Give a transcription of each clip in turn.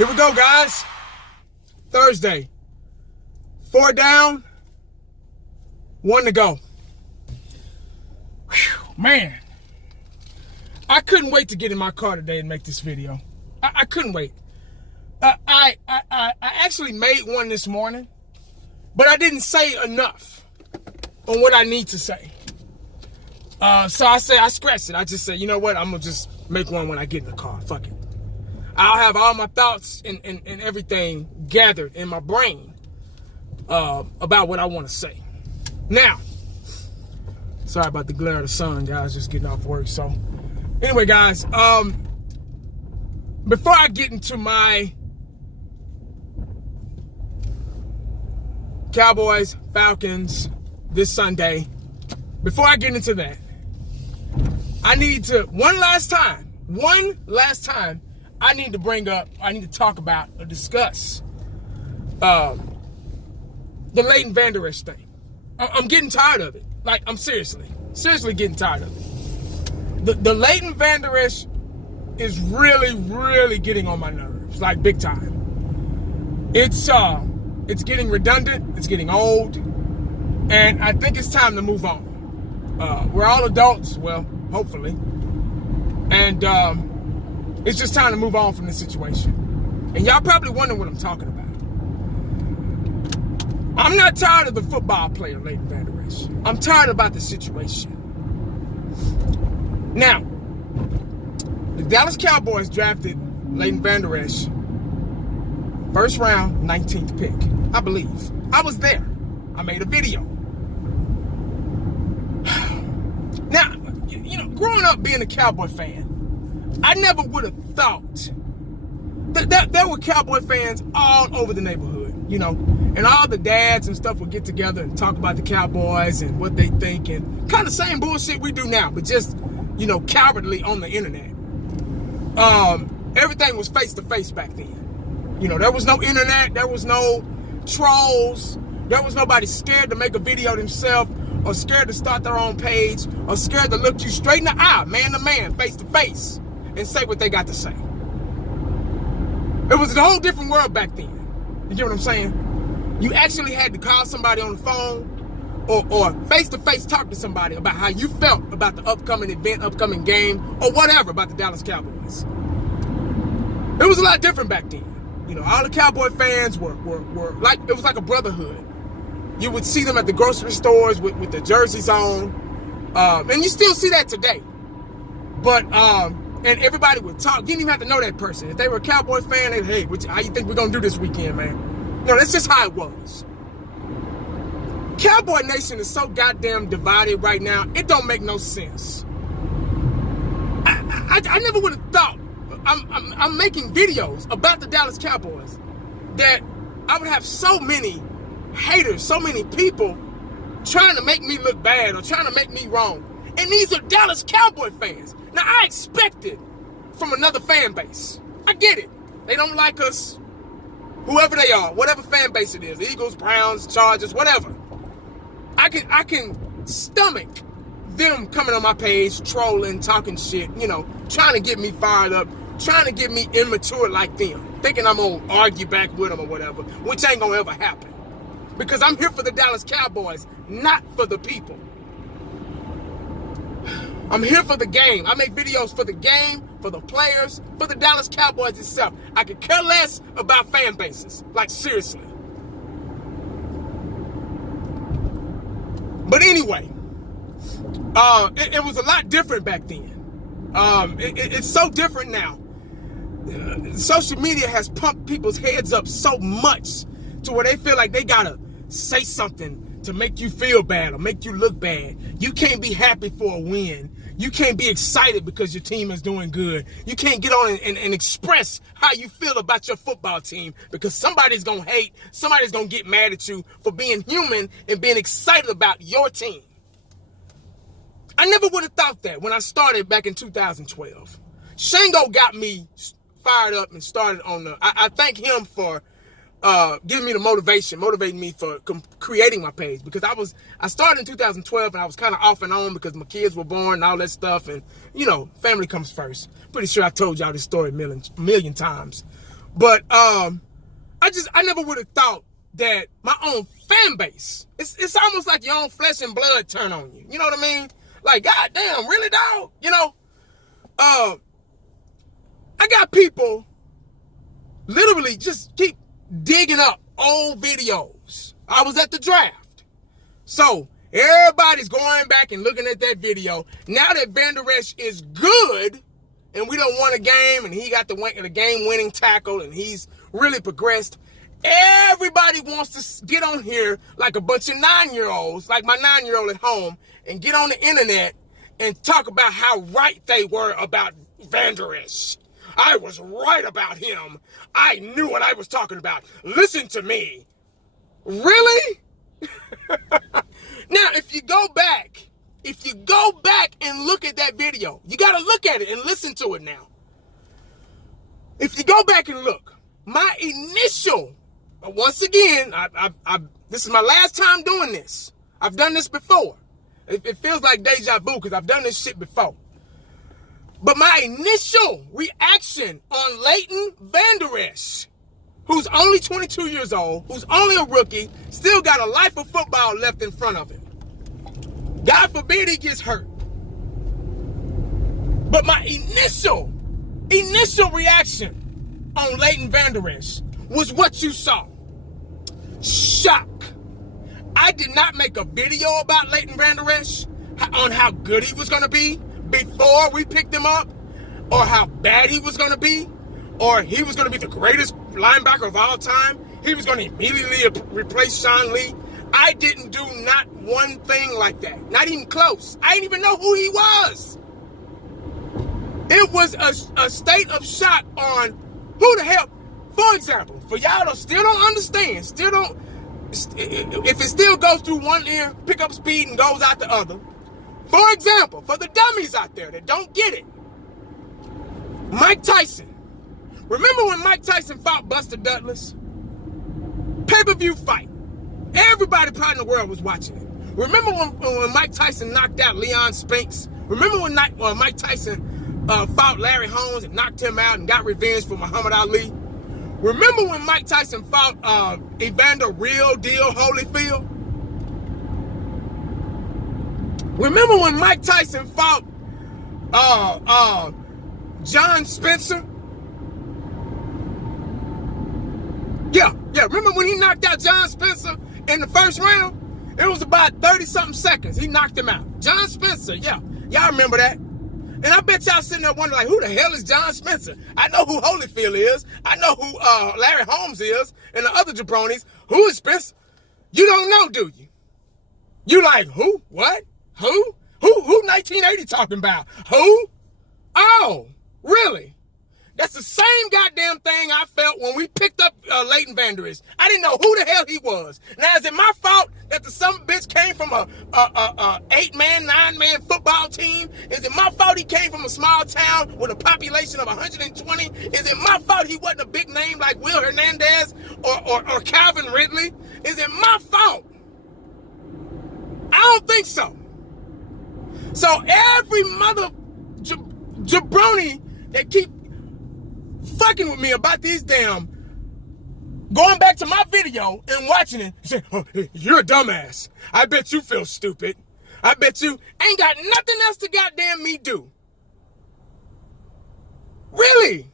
Here we go, guys. Thursday. 4 down, 1 to go. Whew, man. I couldn't wait to get in my car today and make this video. I couldn't wait. I actually made one this morning, but I didn't say enough on what I need to say. So I scratched it. I just said, you know what? I'm going to just make one when I get in the car. Fuck it. I'll have all my thoughts and everything gathered in my brain about what I want to say. Now, sorry about the glare of the sun, guys. Just getting off work. So, anyway, guys, before I get into my Cowboys, Falcons this Sunday, before I get into that, I need to, one last time, I need to talk about or discuss the Leighton Vander Esch thing. I'm getting tired of it. Like, I'm seriously getting tired of it. The Leighton Vander Esch is really getting on my nerves, like big time. It's getting redundant, it's getting old, and I think it's time to move on. We're all adults, well, hopefully, and it's just time to move on from this situation. And y'all probably wondering what I'm talking about. I'm not tired of the football player, Leighton Vander Esch. I'm tired about the situation. Now, the Dallas Cowboys drafted Leighton Vander Esch, first round, 19th pick, I believe. I was there. I made a video. Now, you know, growing up being a Cowboy fan, I never would have thought that there were Cowboy fans all over the neighborhood, you know, and all the dads and stuff would get together and talk about the Cowboys and what they think, and kind of same bullshit we do now, but just, you know, cowardly on the internet. Everything was face-to-face back then. You know, there was no internet, there was no trolls, there was nobody scared to make a video themselves, or scared to start their own page, or scared to look you straight in the eye, man to man, face to face, and say what they got to say. It was a whole different world back then. You get what I'm saying? You actually had to call somebody on the phone, or face-to-face talk to somebody about how you felt about the upcoming event, upcoming game, or whatever about the Dallas Cowboys. It was a lot different back then. You know, all the Cowboy fans were like, it was like a brotherhood. You would see them at the grocery stores with the jerseys on. And you still see that today. But, and everybody would talk. You didn't even have to know that person. If they were a Cowboy fan, they'd, hey, how you think we're going to do this weekend, man? No, that's just how it was. Cowboy Nation is so goddamn divided right now, it don't make no sense. I never would have thought, I'm making videos about the Dallas Cowboys, that I would have so many haters, so many people trying to make me look bad or trying to make me wrong. And these are Dallas Cowboy fans. Now, I expect it from another fan base. I get it. They don't like us, whoever they are, whatever fan base it is, Eagles, Browns, Chargers, whatever. I can stomach them coming on my page, trolling, talking shit, you know, trying to get me fired up, trying to get me immature like them, thinking I'm going to argue back with them or whatever, which ain't going to ever happen. Because I'm here for the Dallas Cowboys, not for the people. I'm here for the game. I make videos for the game, for the players, for the Dallas Cowboys itself. I could care less about fan bases. Like, seriously. But anyway, it was a lot different back then. It's so different now. Social media has pumped people's heads up so much to where they feel like they gotta say something to make you feel bad or make you look bad. You can't be happy for a win. You can't be excited because your team is doing good. You can't get on and express how you feel about your football team because somebody's going to hate, somebody's going to get mad at you for being human and being excited about your team. I never would have thought that when I started back in 2012. Shango got me fired up and started on the... I thank him for giving me the motivating me for creating my page, because I started in 2012 and I was kind of off and on because my kids were born and all that stuff, and you know, family comes first. Pretty sure I told y'all this story a million times, But I never would have thought that my own fan base, it's almost like your own flesh and blood turn on you. You know what I mean? Like, goddamn, really, dog? You know? I got people literally just keep digging up old videos. I was at the draft. So everybody's going back and looking at that video. Now that Vander Esch is good and we don't won a game and he got the game-winning tackle and he's really progressed, everybody wants to get on here like a bunch of 9-year-olds, like my 9-year-old at home, and get on the internet and talk about how right they were about Vander Esch. I was right about him. I knew what I was talking about. Listen to me. Really? Now, if you go back and look at that video, you got to look at it and listen to it now. If you go back and look, my initial, once again, this is my last time doing this. I've done this before. It feels like deja vu because I've done this shit before. But my initial reaction on Leighton Vander Esch, who's only 22 years old, who's only a rookie, still got a life of football left in front of him. God forbid he gets hurt. But my initial reaction on Leighton Vander Esch was what you saw. Shock. I did not make a video about Leighton Vander Esch on how good he was going to be before we picked him up, or how bad he was going to be, or he was going to be the greatest linebacker of all time. He was going to immediately replace Sean Lee. I didn't do not one thing like that. Not even close. I didn't even know who he was. It was a state of shock on who the hell. For example, for y'all that still don't understand, if it still goes through one ear, pick up speed and goes out the other. For example, for the dummies out there that don't get it, Mike Tyson. Remember when Mike Tyson fought Buster Douglas? Pay-per-view fight. Everybody probably in the world was watching it. Remember when Mike Tyson knocked out Leon Spinks? Remember when Mike Tyson fought Larry Holmes and knocked him out and got revenge for Muhammad Ali? Remember when Mike Tyson fought Evander Real Deal Holyfield? Remember when Mike Tyson fought John Spencer? Yeah. Remember when he knocked out John Spencer in the first round? It was about 30-something seconds. He knocked him out. John Spencer, yeah. Y'all remember that? And I bet y'all sitting there wondering, like, who the hell is John Spencer? I know who Holyfield is. I know who Larry Holmes is and the other jabronis. Who is Spencer? You don't know, do you? You like, who? What? Who 1980 talking about? Who? Oh, really? That's the same goddamn thing I felt when we picked up Leighton Vander Esch. I didn't know who the hell he was. Now, is it my fault that the some bitch came from a 8-man, 9-man football team? Is it my fault he came from a small town with a population of 120? Is it my fault he wasn't a big name like Will Hernandez or Calvin Ridley? Is it my fault? I don't think so. So every mother jabroni that keep fucking with me about these damn, going back to my video and watching it, say, oh, you're a dumbass. I bet you feel stupid. I bet you ain't got nothing else to goddamn me do. Really?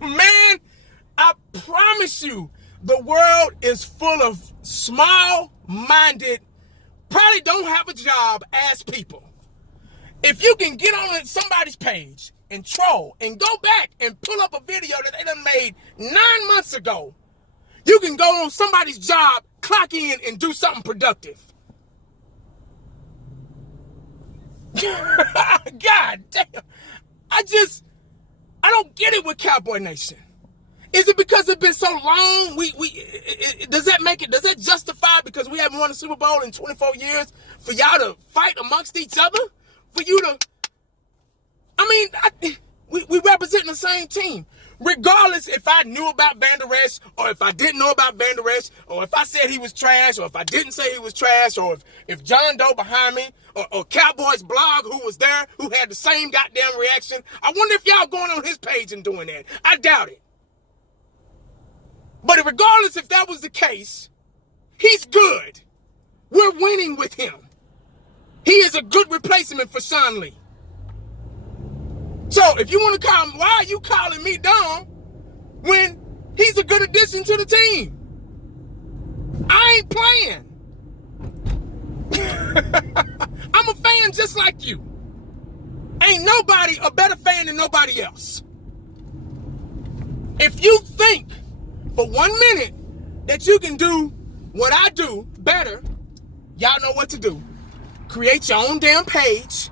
Man, I promise you, the world is full of small-minded, probably don't have a job ass people. If you can get on somebody's page and troll and go back and pull up a video that they done made 9 months ago, you can go on somebody's job, clock in, and do something productive. God damn. I don't get it with Cowboy Nation. Is it because it's been so long? Does that justify because we haven't won a Super Bowl in 24 years for y'all to fight amongst each other? For you to, I mean, we representing the same team. regardless if I knew about Vander Esch or if I didn't know about Vander Esch, or if I said he was trash or if I didn't say he was trash, or if John Doe behind me or Cowboys blog who was there who had the same goddamn reaction, I wonder if y'all going on his page and doing that. I doubt it. But regardless if that was the case, he's good. We're winning with him. He is a good replacement for Sean Lee. So if you want to call him, why are you calling me dumb when he's a good addition to the team? I ain't playing. I'm a fan just like you. Ain't nobody a better fan than nobody else. If you think for 1 minute that you can do what I do better, y'all know what to do. Create your own damn page.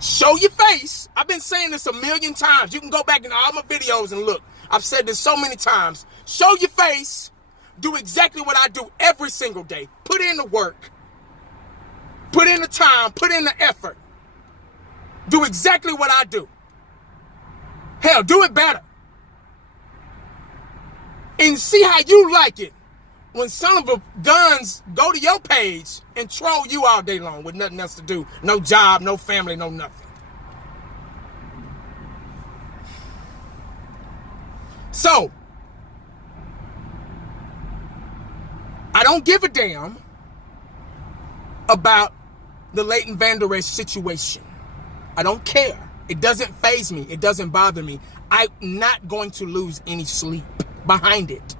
Show your face. I've been saying this a million times. You can go back in all my videos and look. I've said this so many times. Show your face. Do exactly what I do every single day. Put in the work. Put in the time. Put in the effort. Do exactly what I do. Hell, do it better. And see how you like it when son of a guns go to your page and troll you all day long with nothing else to do. No job, no family, no nothing. So, I don't give a damn about the Leighton Vander Esch situation. I don't care. It doesn't faze me. It doesn't bother me. I'm not going to lose any sleep behind it.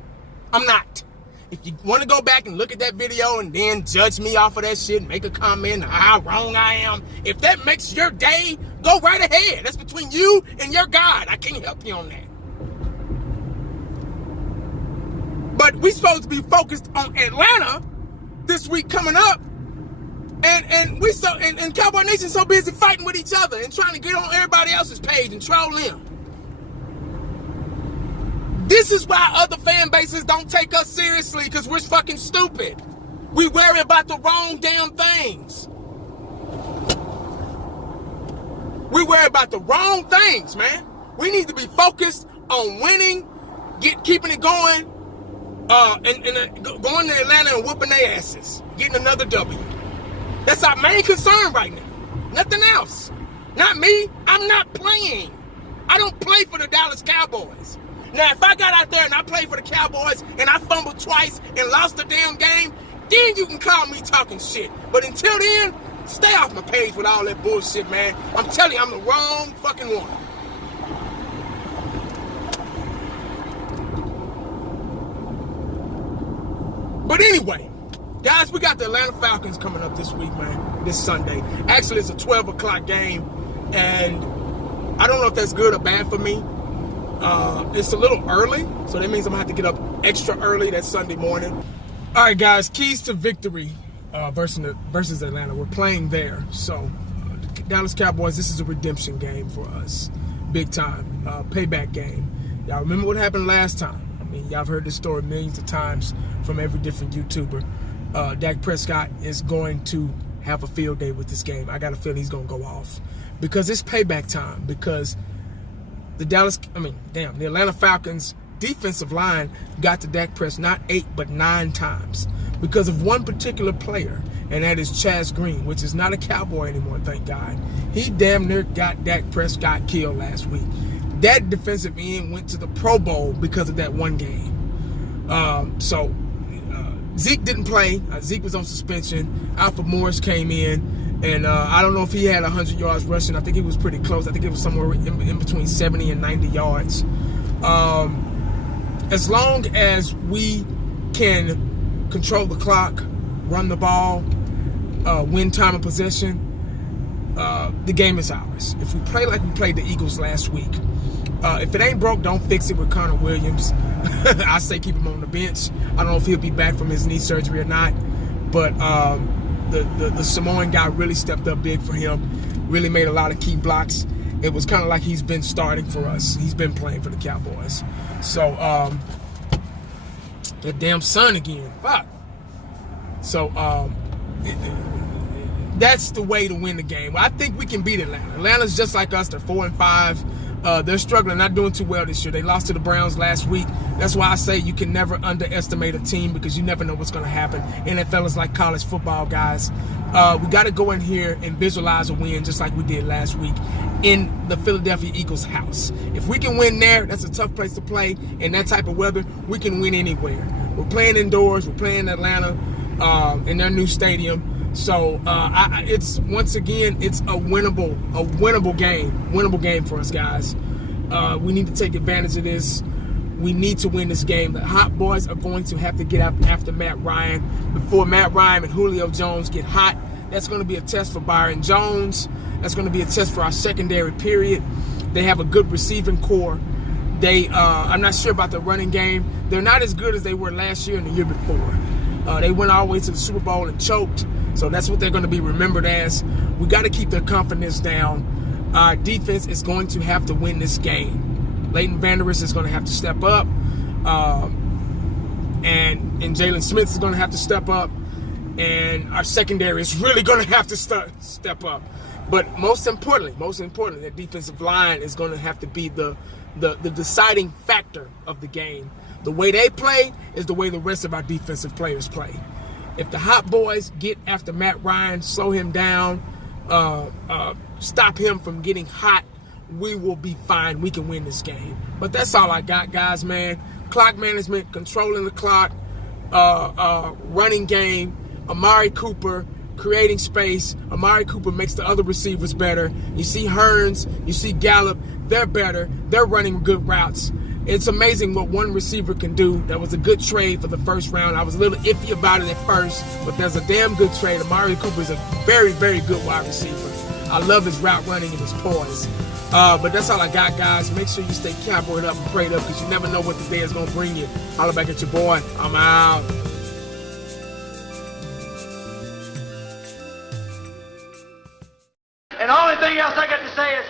I'm not. If you want to go back and look at that video and then judge me off of that shit and make a comment on how wrong I am, if that makes your day, go right ahead. That's between you and your God. I can't help you on that. But we supposed to be focused on Atlanta this week coming up. And Cowboy Nation so busy fighting with each other and trying to get on everybody else's page and troll them. This is why other fan bases don't take us seriously, because we're fucking stupid. We worry about the wrong damn things. We worry about the wrong things, man. We need to be focused on winning, keeping it going, and going to Atlanta and whooping their asses, getting another W. That's our main concern right now. Nothing else. Not me. I'm not playing. I don't play for the Dallas Cowboys. Now, if I got out there and I played for the Cowboys and I fumbled twice and lost the damn game, then you can call me talking shit. But until then, stay off my page with all that bullshit, man. I'm telling you, I'm the wrong fucking one. But anyway, guys, we got the Atlanta Falcons coming up this week, man, this Sunday. Actually, it's a 12 o'clock game, and I don't know if that's good or bad for me. It's a little early, so that means I'm going to have to get up extra early that Sunday morning. All right, guys, keys to victory versus Atlanta. We're playing there. So, the Dallas Cowboys, this is a redemption game for us. Big time. Payback game. Y'all remember what happened last time? I mean, y'all have heard this story millions of times from every different YouTuber. Dak Prescott is going to have a field day with this game. I got a feeling he's going to go off. Because it's payback time. Because the Atlanta Falcons defensive line got to Dak Prescott not 8 but 9 times because of one particular player, and that is Chaz Green, which is not a Cowboy anymore, thank God. He damn near got Dak Prescott killed last week. That defensive end went to the Pro Bowl because of that one game. Zeke didn't play. Zeke was on suspension. Alfred Morris came in. And I don't know if he had 100 yards rushing. I think he was pretty close. I think it was somewhere in between 70 and 90 yards. As long as we can control the clock, run the ball, win time of possession, the game is ours. If we play like we played the Eagles last week, if it ain't broke, don't fix it with Connor Williams. I say keep him on the bench. I don't know if he'll be back from his knee surgery or not. But the Samoan guy really stepped up big for him, really made a lot of key blocks. It was kind of like he's been starting for us. He's been playing for the Cowboys. So, the damn sun again. Fuck. So, that's the way to win the game. I think we can beat Atlanta. Atlanta's just like us. They're 4-5. They're struggling, not doing too well this year. They lost to the Browns last week. That's why I say you can never underestimate a team because you never know what's going to happen. NFL is like college football, guys. We got to go in here and visualize a win just like we did last week in the Philadelphia Eagles house. If we can win there, that's a tough place to play. In that type of weather, we can win anywhere. We're playing indoors. We're playing in Atlanta in their new stadium. So it's once again, it's a winnable game for us, guys. We need to take advantage of this. We need to win this game. The hot boys are going to have to get up after Matt Ryan before Matt Ryan and Julio Jones get hot. That's going to be a test for Byron Jones. That's going to be a test for our secondary period. They have a good receiving core. I'm not sure about the running game. They're not as good as they were last year and the year before. They went all the way to the Super Bowl and choked. So that's what they're going to be remembered as. We got to keep their confidence down. Our defense is going to have to win this game. Leighton Vander Esch is going to have to step up. And Jalen Smith is going to have to step up. And our secondary is really going to have to step up. But most importantly, the defensive line is going to have to be the deciding factor of the game. The way they play is the way the rest of our defensive players play. If the hot boys get after Matt Ryan, slow him down, stop him from getting hot, we will be fine. We can win this game. But that's all I got, guys, man. Clock management, controlling the clock, running game, Amari Cooper, creating space. Amari Cooper makes the other receivers better. You see Hearns, you see Gallup, they're better. They're running good routes. It's amazing what one receiver can do. That was a good trade for the first round. I was a little iffy about it at first, but there's a damn good trade. Amari Cooper is a very, very good wide receiver. I love his route running and his poise. But that's all I got, guys. Make sure you stay cowboyed up and prayed up because you never know what the day is going to bring you. Holla back at your boy. I'm out. And the only thing else I got to say is,